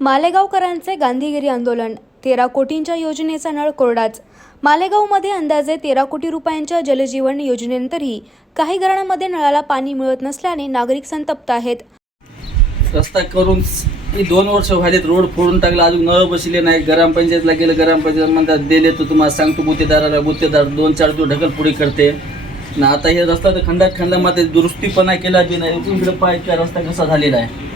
मालेगावकरांचे गांधीगिरी आंदोलन. 13 कोटींच्या योजनेचा नळ कोरडाच. मालेगावमध्ये अंदाजे 13 कोटी रुपयांच्या जलजीवन योजनेनंतरही काही घरांमध्ये नळाला पाणी मिळत नसल्याने नागरिक संतप्त आहेत. रस्ता करून 2 वर्ष व्हायलेत, रोड फोडून टाकला, अजून नळ बसले नाही. ग्रामपंचायतला गेलं, ग्रामपंचायत म्हणतात दिले तर तुम्हाला सांगतो गुत्तेदाराला, गुत्तेदार 2-4 दिवस ढकलपुडी करते ना. आता हे रस्ता तर खंडामध्ये दुरुस्तीपणा केला बी नाही. इकडे पाहायचा रस्ता कसा झालेला आहे.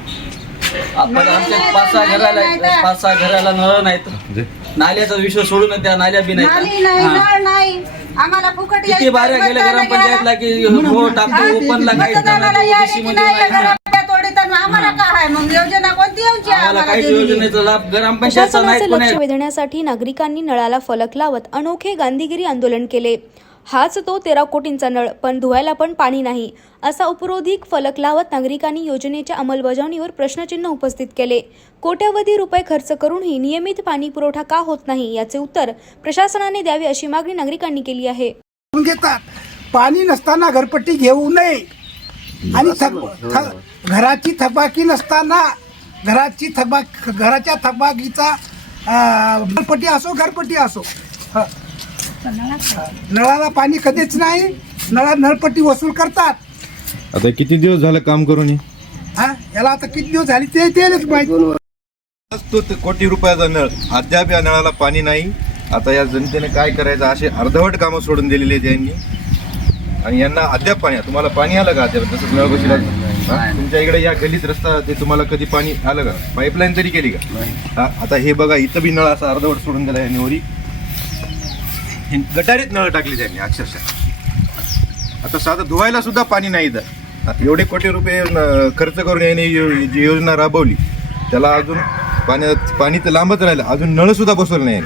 आपण आमच्या 5-6 घराला नळ नाहीत. नाल्याचा विषय सोडून त्या नाल्या बी नाहीत. किती बाऱ्या गेल्या ग्रामपंचायतला की हो टाकतो ओपनला काही योजनेचा लाभ ग्रामपंचायतचा नाही. लक्ष वेधण्यासाठी नागरिकांनी नळाला फलक लावत अनोखे गांधीगिरी आंदोलन केले. हाच तो 13 कोटींचा नळ, पण धुवायला पण पाणी नाही असा उपरोधिक फलक लावत नागरिकांनी योजनेच्या अंमलबजावणीवर प्रश्नचिन्ह उपस्थित केले. कोट्यवधी रुपये खर्च करूनही नियमित पाणी पुरवठा का होत नाही याचे उत्तर प्रशासनाने द्यावे अशी मागणी नागरिकांनी केली आहे. पाणी नसताना घरपट्टी घेऊ नये आणि घराची थकबाकी नसताना घराच्या थकबाकीचा घरपट्टी असो नळाला पाणी कधीच नाही. नळपट्टी वसूल करतात. आता किती दिवस झालं काम करून याला आता किती दिवस झाले तेच माहिती. कोटी रुपयाचा नळ, अद्याप या नळाला पाणी नाही. आता या जनतेने काय करायचं, असे अर्धवट कामं सोडून दिलेली आहेत यांनी. आणि यांना अद्याप पाणी, तुम्हाला पाणी आलं का अद्याप? तसंच नळ बसला तुमच्या इकडे या गल्लीत रस्ता, ते तुम्हाला कधी पाणी आलं का? पाईपलाईन तरी केली का? आता हे बघा, इथं बी नळ असा अर्धवट सोडून दिला यांनी. वरी गटारीत नळ टाकली त्यांनी अक्षरशः. आता साधं धुवायला सुद्धा पाणी नाही इथं. आता एवढे कोटी रुपये खर्च करून यांनी जी योजना राबवली, त्याला अजून पाणी तर लांबच राहिलं, अजून नळ सुद्धा बसवलं नाही.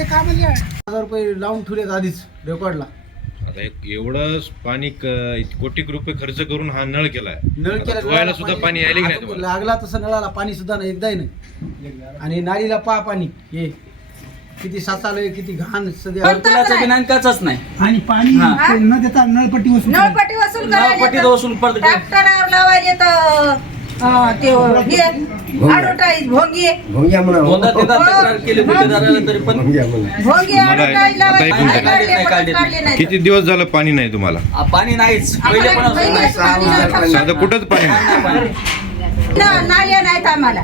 1000 रुपये लावून ठेवलेत आधीच रेकॉर्डला. आता एवढं पाणी कोटी रुपये खर्च करून हा नळ केलाय. धुवायला सुद्धा पाणी यायला नाही. लागला तसं नळाला पाणी सुद्धा नाही, एकदाही नाही. आणि नालीला पाणी हे किती साचालय, किती घाण सध्या बिनांकाचाच नाही. आणि पाणी न देता नळपट्टी वसूल वसूल ट्रॅक्टरवर लावायले तर किती दिवस झालं पाणी नाही तुम्हाला? पाणी नाहीच, पहिले पण साधं कुठंच पाणी नाही. नाल्या नाहीत आम्हाला.